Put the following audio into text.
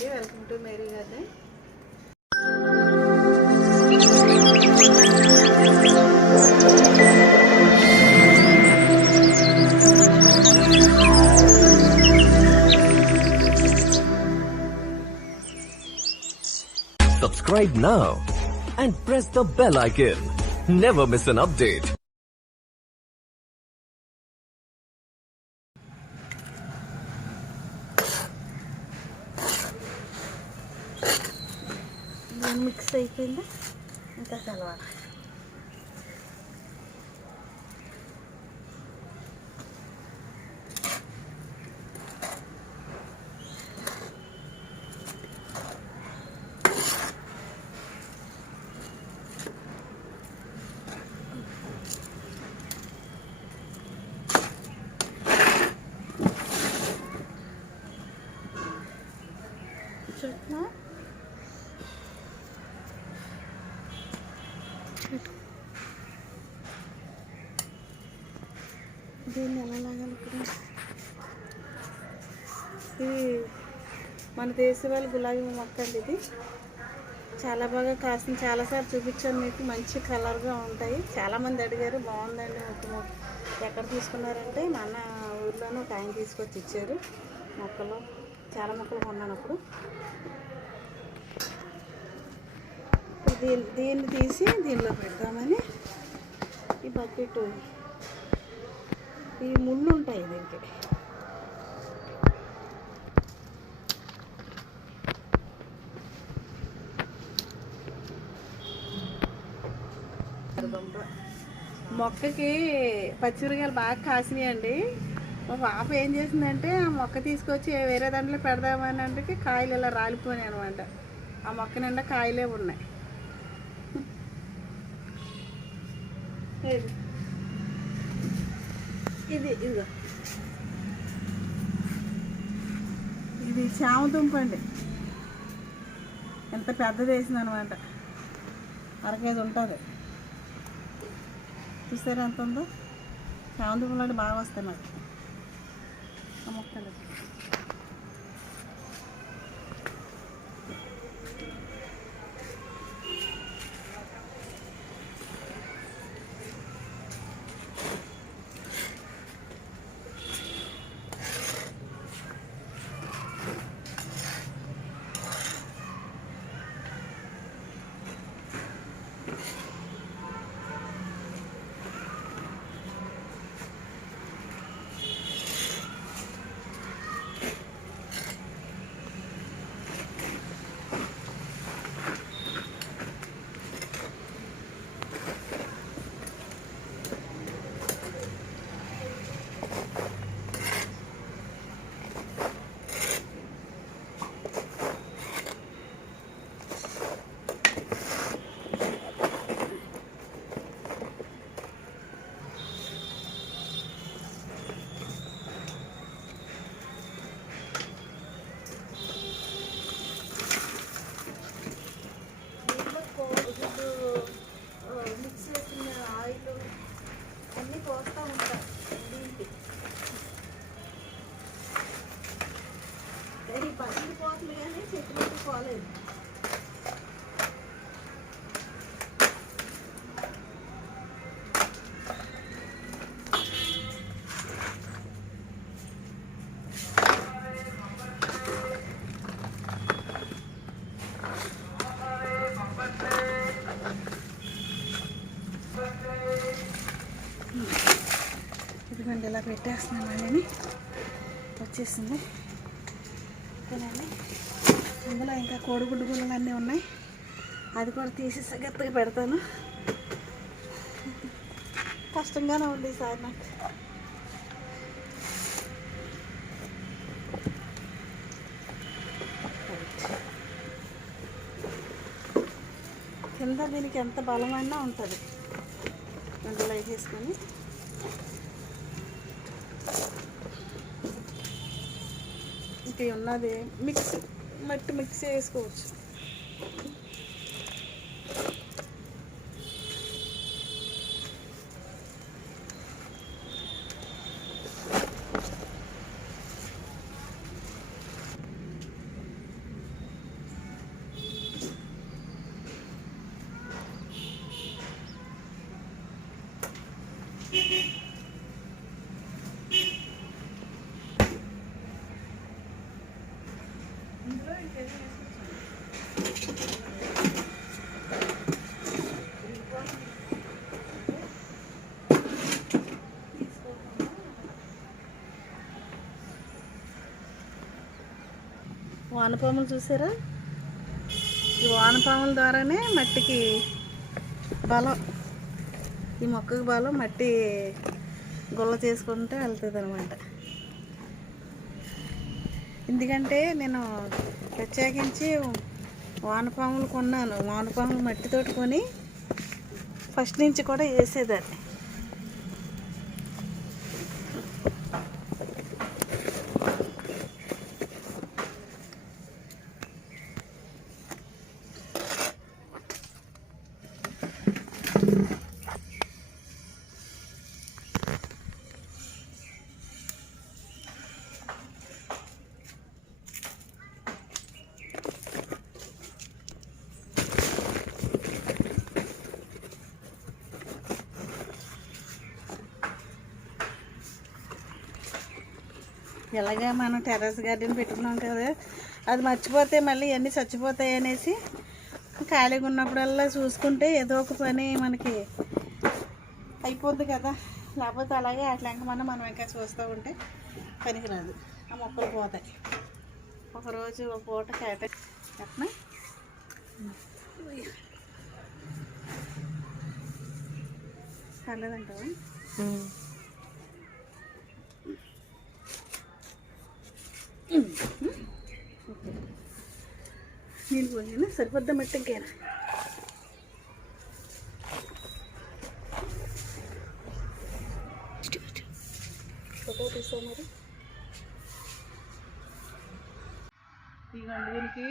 అండి, welcome to Mary garden. Subscribe now and press the bell icon. Never miss an update. Mix అయిపోయింది, ఇంకా కలవాలి. చూస్తున్నా దీన్ని ఎలా లాగాలి? ఇది మన దేశవాళీ గులాబీ మొక్క అండి. ఇది చాలా బాగా కాసింది, చాలాసార్లు చూపించాను మీకు. మంచి కలర్గా ఉంటాయి. చాలామంది అడిగారు, బాగుందండి మొక్క ఎక్కడ తీసుకున్నారంటే మన ఊర్లోనే ఒక ఆయన తీసుకొచ్చి ఇచ్చారు. మొక్కలు చాలా మొక్కలు కొన్నాను అప్పుడు. దీన్ని తీసి దీనిలో పెడదామని ఈ బకెట్. ఈ ముళ్ళు ఉంటాయి దీనికి. మొక్కకి పచ్చిమిరకాయలు బాగా కాసినాయండి. మా పాప ఏం చేసిందంటే ఆ మొక్క తీసుకొచ్చి వేరే దాంట్లో పెడదామని అంటే కాయలు ఇలా రాలిపోయినాయి అనమాట. ఆ మొక్క నిండా కాయలే ఉన్నాయి. ఇదిగో ఇది చామదుంప అండి. ఎంత పెద్దది వేసింది అనమాట, 1 కేజీ ఉంటుంది. చూసారా ఎంత ఉందో? చామదుంపలు అంటే బాగా వస్తాయి మాకు ఆ మొక్కలు. మిక్స్ చేసిన ఆయిల్ అన్నీ పోస్తూ ఉంటారు దీనికి. ఇది పగిలి పోతుంది కానీ చెట్టు పోలేదు. ఇదిగోండి ఇలా పెట్టేస్తున్నాను. వచ్చేసింది. ఓకేనండి. అందులో ఇంకా కోడిగుడ్డు గుళ్ళలు అన్నీ ఉన్నాయి. అది కూడా తీసి గట్టిగా పెడతాను. కష్టంగానే ఉంది ఈసారి నాకు. కింద దీనికి ఎంత బలమైనా ఉంటుంది. అందులో వేసేసుకొని ఇంక ఉన్నది మట్టి మిక్స్ చేసుకోవచ్చు. వానపాములు చూసారా? ఈ వానపాముల ద్వారానే మట్టికి బలం, ఈ మొక్కకు బలం, మట్టి గుల్ల చేసుకుంటే వెళ్తుంది అనమాట. ఎందుకంటే నేను ప్రత్యేకించి వానపాములు కొన్నాను. వానపాములు మట్టితోటి కొని ఫస్ట్ నుంచి కూడా వేసేదాన్ని. ఎలాగా మనం టెర్రస్ గార్డెన్ పెట్టుకున్నాం కదా, అది మర్చిపోతే మళ్ళీ అన్నీ చచ్చిపోతాయి అనేసి ఖాళీగా ఉన్నప్పుడల్లా చూసుకుంటే ఏదో ఒక పని మనకి అయిపోద్ది కదా. లేకపోతే అలాగే అట్లా మనం ఇంకా చూస్తూ ఉంటే పనికిరాదు, ఆ మొక్కలు పోతాయి. ఒకరోజు ఒక పూట అట్లా పర్లేదంటావా? నీళ్ళు పోయినా సరిపోద్దా మట్టి ఇంకేనా? ఫోటో తీసావు మరి? ఇదిగోండి, దీనికి